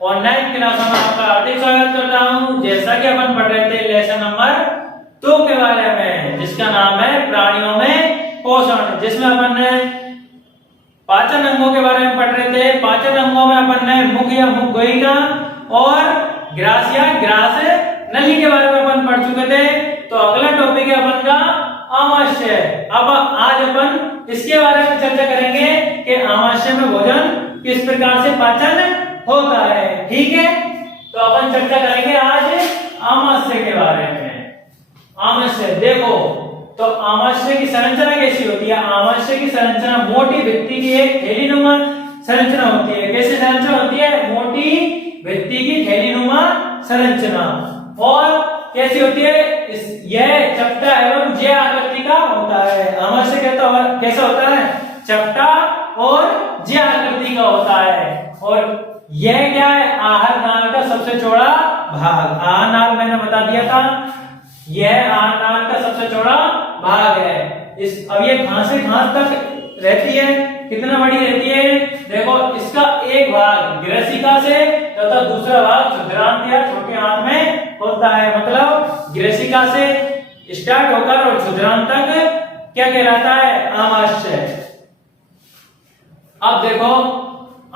और 9th class में आपका हार्दिक स्वागत करता हूँ। जैसा कि अपन पढ़ रहे थे लेसन नंबर 2 के बारे में, जिसका नाम है प्राणियों में पोषण, जिसमें अपन ने पाचन अंगों के बारे में पढ़ रहे थे। पाचन अंगों में अपन ने मुख या मुख गुहिका और ग्रास या ग्रास नली के बारे में अपन पढ़ चुके थे। तो अगला टॉपिक है अपन का आमाशय। अब आज अपन इसके बारे में चर्चा करेंगे कि आमाशय में भोजन किस प्रकार से पाचन होता है। ठीक है, तो अपन चर्चा करेंगे आज आमाशय के बारे में। आमाशय देखो, तो आमाशय की संरचना कैसी होती है? आमाशय की संरचना मोटी भित्ति की एक थैलीनुमा संरचना होती है। कैसी संरचना होती है? मोटी भित्ति की थैलीनुमा संरचना। और कैसी होती है? यह चपटा एवं जे आकृति का होता है। आमाशय कैसा होता है? चपटा और जे आकृति का होता है। और यह क्या है? आहार नाल का सबसे चौड़ा भाग। आहार नाल मैंने बता दिया था, यह आहार नाल का सबसे चौड़ा भाग है। अब ये कहां से कहां तक रहती है? कितना बड़ी रहती है? देखो, इसका एक भाग ग्रसिका से तथा दूसरा भाग क्षुद्रांत या छोटी आंत में होता है। मतलब ग्रसिका से स्टार्ट होकर और क्षुद्रांत तक क्या कहलाता है? आमाशय। अब देखो,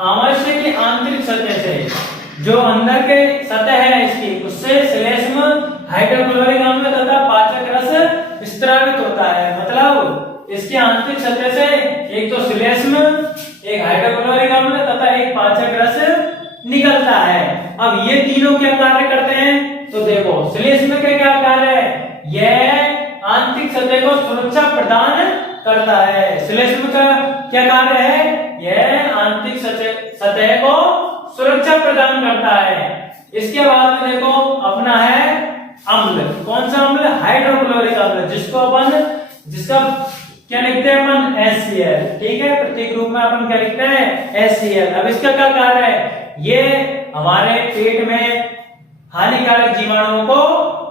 आमाशय की आंतरिक सतह से, जो अंदर के सतह है इसकी, उससे श्लेष्म हाइड्रोक्लोरिक अम्ल तथा पाचक रस स्त्रावित होता है। मतलब इसकी आंतरिक सतह से एक तो श्लेष्म, एक हाइड्रोक्लोरिक अम्ल तथा एक पाचक रस निकलता है। अब ये तीनों क्या कार्य करते हैं? तो देखो, श्लेष्म के क्या कार्य है? यह आंतरिक सतह को सुरक्षा प्रदान करता है। श्लेष्म का क्या कार्य है? यह आंतरिक सतह को सुरक्षा प्रदान करता है। इसके बाद में देखो अपना है अम्ल। कौन सा अम्ल? हाइड्रोक्लोरिक अम्ल, जिसका क्या लिखते हैं अपन? HCl। ठीक है, प्रतीक रूप में अपन क्या लिखते हैं? HCl। अब इसका क्या कार्य है? ये हमारे पेट में हानिकारक जीवाणुओं को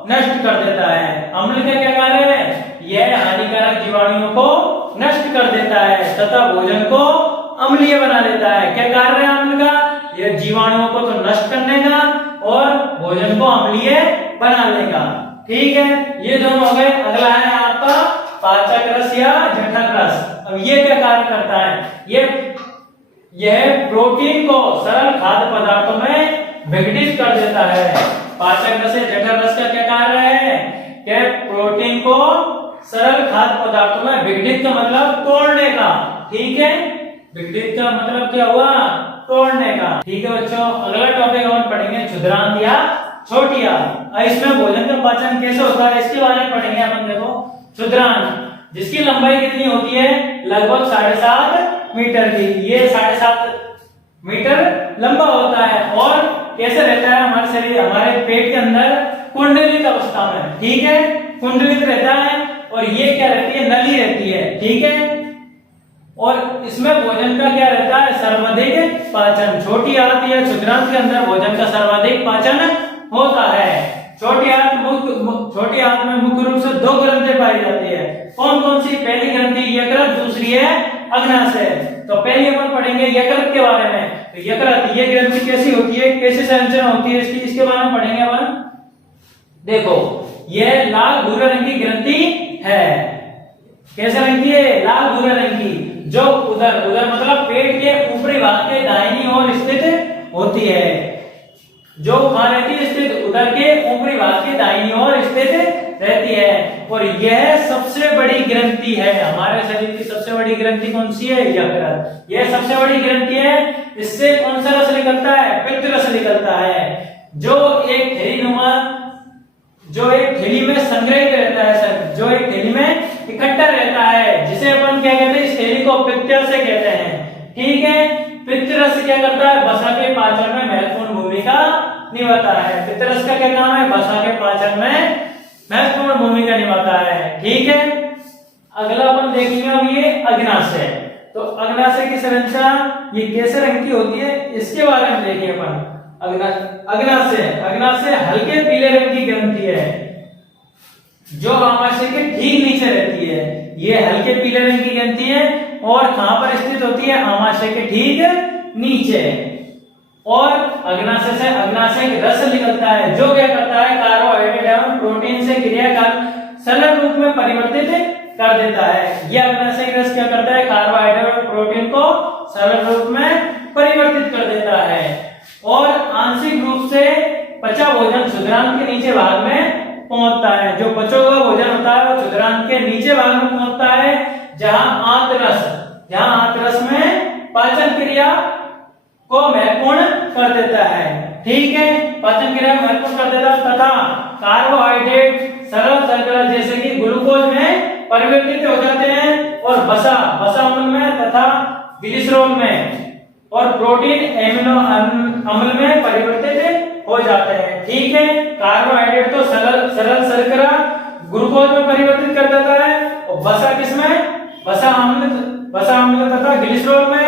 नष्ट कर देता है। अम्ल का क्या कार्य है? यह हानिकारक जीवाणुओं को नष्ट कर देता है तथा भोजन को अम्लीय बना देता है। क्या कार्य है अम्ल का? यह जीवाणुओं को तो नष्ट करने का और भोजन को अम्लीय बनाने का। ठीक है, ये दोनों हो गए। अगला है आपका पाचक रस या जठर रस। अब ये क्या कार्य करता है? यह प्रोटीन को सरल खाद्य पदार्थों में विघटित कर देता है। पाचक रस या जठर रस का क्या कार्य है? कि प्रोटीन को सरल खाद्य पदार्थों में विघटित का मतलब तोड़ने का। ठीक है, विघटित का मतलब क्या हुआ? तोड़ने का। ठीक है बच्चों, अगला टॉपिक हम पढ़ेंगे क्षुद्रांत या छोटी आंत। इसमें भोजन का पाचन कैसे होता है इसके बारे में पढ़ेंगे अपन। देखो, क्षुद्रांत जिसकी लंबाई कितनी होती है? लगभग 7.5 मीटर की। ये 7.5 मीटर लंबा होता है और कैसे रहता है? हमारे शरीर, हमारे पेट के अंदर कुंडलित अवस्था में। ठीक है, कुंडलित रहता है। और ये क्या रहती है? नली रहती है। ठीक है, और इसमें भोजन का क्या रहता है? सर्वाधिक पाचन। छोटी आंत या क्षुद्रांत के अंदर भोजन का सर्वाधिक पाचन होता है। छोटी आंत में मुख्य रूप से 2 ग्रंथि पाई जाती है। कौन कौन सी? पहली ग्रंथि यकृत, दूसरी है अग्नाशय। तो पहले अपन पढ़ेंगे यकृत के बारे में। तो यकृत, ये ग्रंथि कैसी होती है, कैसी संरचना होती है इसकी, इसके बारे में पढ़ेंगे अपन। देखो, यह लाल भूरे रंग की ग्रंथि है। कैसे रंग की है? लाल भूरे रंग की, जो उधर मतलब पेट के ऊपरी भाग के दाहिनी ओर स्थित होती है। जो कहां रहती है? स्थित उधर के ऊपरी भाग के दाहिनी ओर स्थित रहती है। और यह सबसे बड़ी ग्रंथि है। हमारे शरीर की सबसे बड़ी ग्रंथि कौन सी है? यकृत। यह सबसे बड़ी ग्रंथि है। इससे कौन सा रस निकलता है? पित्त रस निकलता है, जो एक थैली में संग्रहित रहता है सर, जो एक थैली में इकट्ठा रहता है, जिसे अपन क्या कहते हैं? इस थैली को पित्ताशय कहते हैं। ठीक है, पित्त रस क्या करता है? वसा के पाचन में महत्वपूर्ण भूमिका निभाता है। पित्त रस का क्या काम है? वसा के पाचन में महत्वपूर्ण भूमिका निभाता है। ठीक है, अगला अपन देखेंगे अब ये अग्नाशय। तो अग्नाशय की संरचना ये कैसे रंग की होती है इसके बारे में देखेंगे अपन। अग्नाशय हल्के पीले रंग की ग्रंथि है, जो आमाशय के ठीक नीचे रहती है। ये हल्के पीले रंग की ग्रंथि है और कहां पर स्थित होती है? आमाशय के ठीक नीचे। और अग्नाशय से अग्नाशय रस निकलता है जो क्या करता है कार्बोहाइड्रेट एवं प्रोटीन से क्रिया कर सरल रूप में परिवर्तित कर देता है। यह अग्नाशय रस क्या करता है कार्बोहाइड्रेट और प्रोटीन को सरल रूप में परिवर्तित कर देता है और आंशिक रूप से पचा भोजन क्षुद्रांत के नीचे भाग में पहुंचता है। जो बचा हुआ भोजन होता है वो क्षुद्रांत के नीचे भाग में पहुंचता है जहां आंतरस में पाचन क्रिया को महत्वपूर्ण कर देता है। ठीक है, पाचन क्रिया को महत्वपूर्ण कर देता है तथा कार्बोहाइड्रेट सरल शर्करा जैसे कि ग्लूकोज में परिवर्तित हो जाते हैं और वसा अम्ल में तथा ग्लिसरॉल में और प्रोटीन एमिनो अम्ल में परिवर्तित हो जाते हैं। ठीक है, कार्बोहाइड्रेट तो सरल शर्करा ग्लूकोज में परिवर्तित कर देता है और वसा किसमें वसा अम्ल तथा ग्लिसरॉल में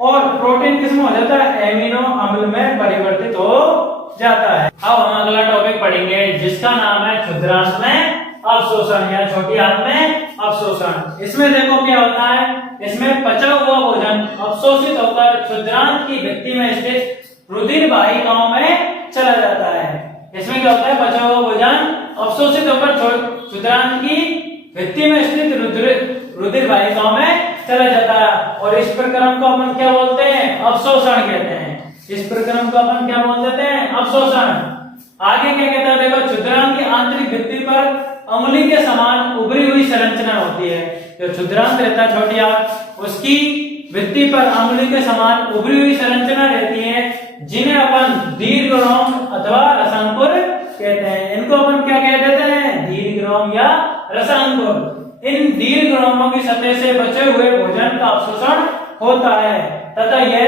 और प्रोटीन किसमें हो जाता है एमिनो अम्ल में परिवर्तित हो जाता है। अब हम अगला टॉपिक पढ़ेंगे जिसका नाम है क्षुद्रांत में अवशोषण या छोटी आंत में अवशोषण। इसमें देखो क्या होता है, इसमें पचा हुआ भोजन अवशोषित होकर क्षुद्रांत की भित्ति में स्थित रुधिर वाहिकाओं में चला जाता है। इसमें क्या होता है, पचा हुआ भोजन अवशोषित होकर क्षुद्रांत की भित्ति में स्थित रुधिर वाहिकाओं में चला जाता है और इस प्रक्रम को अपन क्या बोलते हैं, अवशोषण कहते हैं। इस प्रक्रम को अपन क्या बोल देते हैं, अवशोषण। आगे क्या कहता है देखो, क्षुद्रांत की आंतरिक भित्ति पर अंगुली के समान उभरी हुई संरचना होती है। जो क्षुद्रांत रहता है छोटी आंत उसकी भित्ति पर अंगुली के समान उभरी हुई संरचना रहती है जिन्हें अपन दीर्घरोम अथवा रसांकुर कहते हैं। इनको अपन क्या कह देते हैं, दीर्घरोम या रसांकुर। इन दीर्घरोमों की सतह से बचे हुए भोजन का अवशोषण होता है तथा यह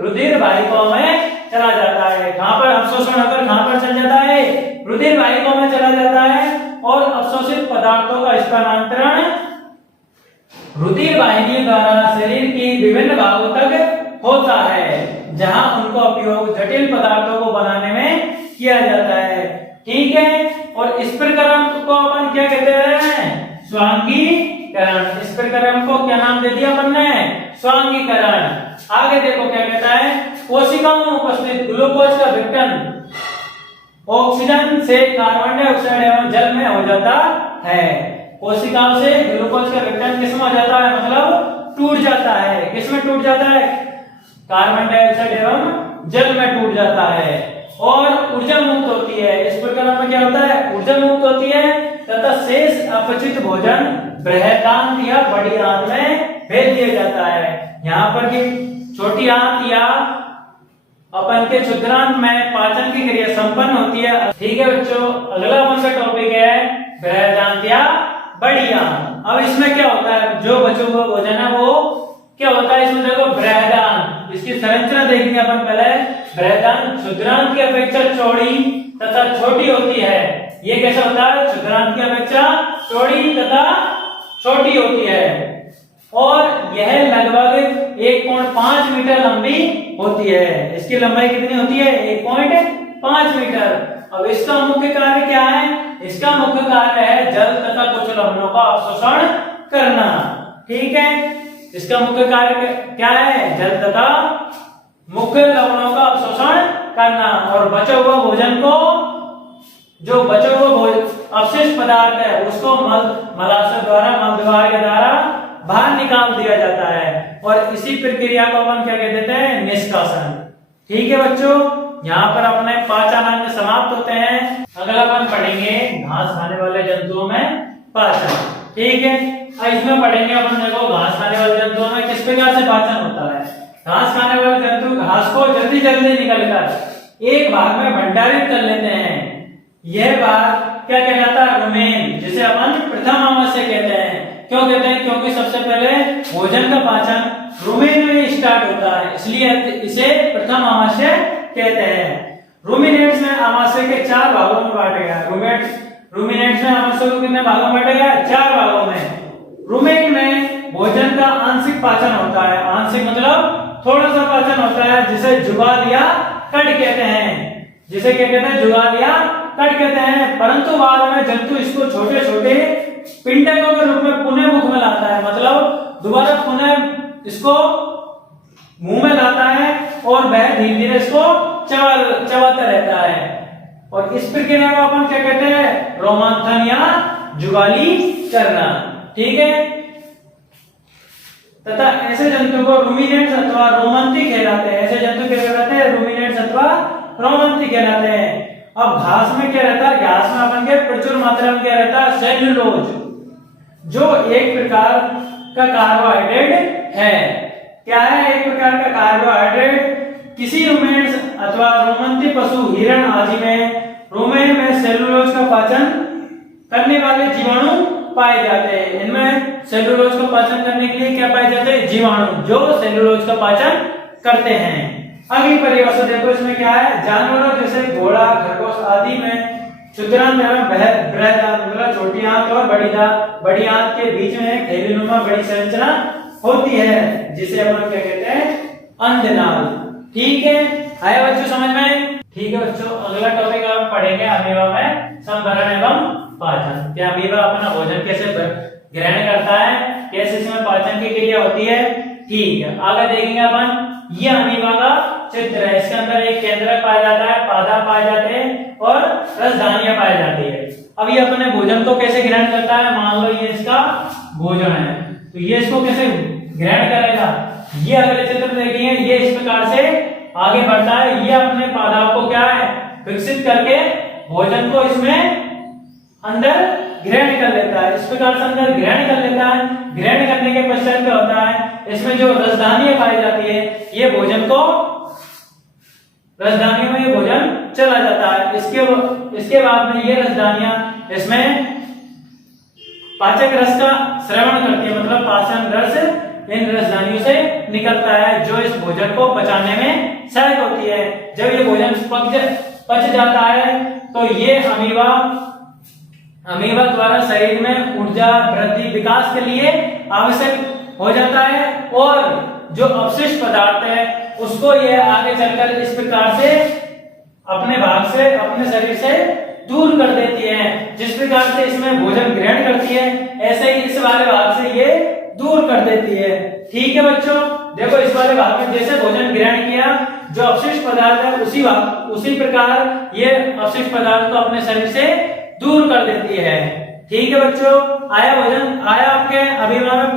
रुधिर वाहिकाओं में चला जाता है। कहां पर अवशोषण होकर कहां पर चल जाता है, रुधिर वाहिकाओं में चला जाता है और अवशोषित पदार्थों का स्थानांतरण रुधिर वाहिनी द्वारा शरीर की विभिन्न भागों तक होता है जहां उनका उपयोग जटिल पदार्थों को बनाने में किया जाता है। ठीक है, और इस प्रक्रम को अपन क्या कहते हैं, स्वांगीकरण। इस प्रक्रम को क्या नाम दे दिया अपन ने, स्वांगीकरण। आगे देखो क्या कहता है, कोशिकाओं में उपस्थित ग्लूकोज का विघटन ऑक्सीजन से कार्बन डाइऑक्साइड एवं जल में हो जाता है। कोशिकाओं से ग्लूकोज का विघटन किसमें हो जाता है, मतलब टूट जाता है। किसमें टूट जाता है, कार्बन डाइऑक्साइड एवं जल में टूट जाता है और ऊर्जा मुक्त होती है। इस प्रकार में क्या होता है, ऊर्जा मुक्त होती है तथा शेष अपचित भोजन बृहदांत या बड़ी आंत में भेज दिया जाता है। यहाँ पर की छोटी आंत या अपन के क्षुद्रांत में पाचन की क्रिया संपन्न होती है। ठीक है बच्चों, अगला अपन का टॉपिक है बृहदांत या बड़ी आंत। अब इसमें क्या होता है, जो बचा हुआ भोजन है वो क्या होता है, इसमें देखो बृहदांत, इसकी संरचना देखेंगे अपन पहले। बृहदांत क्षुद्रांत की अपेक्षा चौड़ी तथा छोटी होती है। ये कैसा होता है, क्षुद्रांत की अपेक्षा चौड़ी तथा छोटी होती है और यह लगभग 1.5 मीटर लंबी होती है। इसकी लंबाई कितनी होती है, 1.5 मीटर। अब इसका मुख्य कार्य क्या है, इसका मुख्य कार्य है जल तथा कुछ लवणों का अवशोषण करना। ठीक है, इसका मुख्य कार्य क्या है, जल तथा मुख्य लवणों का अवशोषण करना और बचा हुआ भोजन को, जो बचा हुआ अवशिष्ट पदार्थ है उसको मलाशय द्वारा, मलद्वार के द्वारा बाहर निकाल दिया जाता है और इसी प्रक्रिया को अपन क्या कह देते हैं, निष्कासन। ठीक है बच्चों, यहाँ पर अपने 5 अंग समाप्त होते हैं। अगला अपन पढ़ेंगे घास खाने वाले जंतुओं में पाचन। ठीक है, इसमें पढ़ेंगे अपन, देखो घास खाने वाले जंतुओं में किस प्रकार से पाचन होता है। घास खाने वाले जंतु घास को जल्दी जल्दी निकलकर एक भाग में भंडारित कर लेते हैं। यह भाग क्या कहलाता है, रुमेन, जिसे अपन प्रथम आमाशय कहते हैं। क्यों कहते हैं, क्योंकि सबसे पहले भोजन का पाचन रुमेन में स्टार्ट होता है, इसलिए इसे प्रथम आमाशय कहते हैं। रूमिनेट्स में आमाशय के 4 भागों में बांटा गया है। रूमिनेट्स में आमाशय को कितने भागों में बांटा गया है, 4 भागों में। रुमेन में भोजन का आंशिक पाचन होता है, आंशिक मतलब थोड़ा सा पाचन होता है, जिसे जुगाल या कट कहते हैं। जिसे क्या कहते हैं, जुगाल या कट कहते हैं। परंतु बाद में जंतु इसको छोटे छोटे पिंडकों के रूप में पुनः मुख में लाता है, मतलब दोबारा पुनः इसको मुंह में लाता है और वह धीरे धीरे इसको चबाता रहता है। और इस प्रक्रिया को अपन क्या कहते हैं? रोमांथन या जुगाली करना। ठीक है। तथा ऐसे जंतु को रूमिनेंट्स अथवा रोमंती कहलाते हैं। ऐसे जंतु क्या कहलाते हैं? रूमिनेंट्स अथवा रोमंती कहलाते हैं। अब घास में क्या रहता है? घास में अपन के प्रचुर मात्रा में क्या रहता है? सेल्यूलोज, जो एक प्रकार का कार्बोहाइड्रेट है। क्या है? एक प्रकार का कार्बोहाइड्रेट। किसी रूमेन्स अथवा रोमंती पशु, हिरण आदि में रूमेन में सेल्यूलोज का पाचन करने वाले जीवाणु पाए जाते हैं। इनमें सेल्यूलोज का पाचन करने के लिए क्या पाए जाते हैं? जीवाणु, जो सेल्यूलोज का पाचन करते हैं। अगली परिभाषा देखो, इसमें क्या है? जानवरों जैसे घोड़ा, खरगोश आदि में क्षुद्रांत एवं बृहद आंत मतलब छोटी आंत और बड़ी आंत के बीच में थैलीनुमा बड़ी संरचना होती है, जिसे अपन क्या कहते हैं? अंडनाल। ठीक है, आया बच्चों समझ में? ठीक है बच्चों, अगला टॉपिक हम पढ़ेंगे अमीबा में संभरण एवं पाचन। क्या अमीबा अपना भोजन कैसे ग्रहण करता है, कैसे इसमें पाचन की क्रिया होती है। ठीक है, आगे देखेंगे अपन। ये अमीबा का चित्र है। इसके अंदर एक केंद्रक पाया जाता है, पादा पाए जाते हैं और रसधानियां पाई जाती है। अब ये अपने भोजन को कैसे ग्रहण करता है? मान लो ये इसका भोजन है, तो ये इसको कैसे ग्रहण करेगा? ये अगले चित्र देखेंगे, ये इस प्रकार से आगे बढ़ता है। ये अपने पादाओं को क्या है? विकसित करके भोजन को इसमें अंदर ग्रहण कर लेता है। इस प्रकार से अंदर ग्रहण कर लेता है। ग्रहण करने के पश्चात क्या होता है? इसमें जो रसधानियां पाई जाती है, ये भोजन को रसधानियों में ये भोजन चला जाता है। इसके बाद में ये रसधानियां इसमें पाचक रस का श्रवण करती है, मतलब पाचन रस इन रसधानियों से निकलता है, जो इस भोजन को पचाने में सहायक होती है। जब ये भोजन पच जाता है तो ये अमीबा द्वारा शरीर में ऊर्जा वृद्धि विकास के लिए आवश्यक हो जाता है, और जो अवशिष्ट पदार्थ है उसको यह आगे चलकर इस प्रकार से अपने भाग से, अपने शरीर से दूर कर देती है। जिस प्रकार से इसमें भोजन ग्रहण करती है, ऐसे ही इस वाले भाग से ये दूर कर देती है। ठीक है बच्चों, देखो इस वाले भाग में जैसे भोजन ग्रहण किया, जो अवशिष्ट पदार्थ है उसी प्रकार ये अवशिष्ट पदार्थ को अपने शरीर से दूर कर देती है। ठीक है बच्चों, आया आपके अभिमा में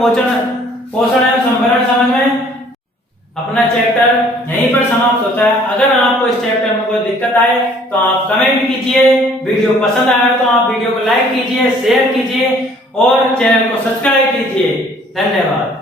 पोषण एवं संभरण समझ में? अपना चैप्टर यहीं पर समाप्त होता है। अगर आपको इस चैप्टर में कोई दिक्कत आए तो आप कमेंट कीजिए। वीडियो पसंद आया तो आप वीडियो को लाइक कीजिए, शेयर कीजिए और चैनल को सब्सक्राइब कीजिए। धन्यवाद।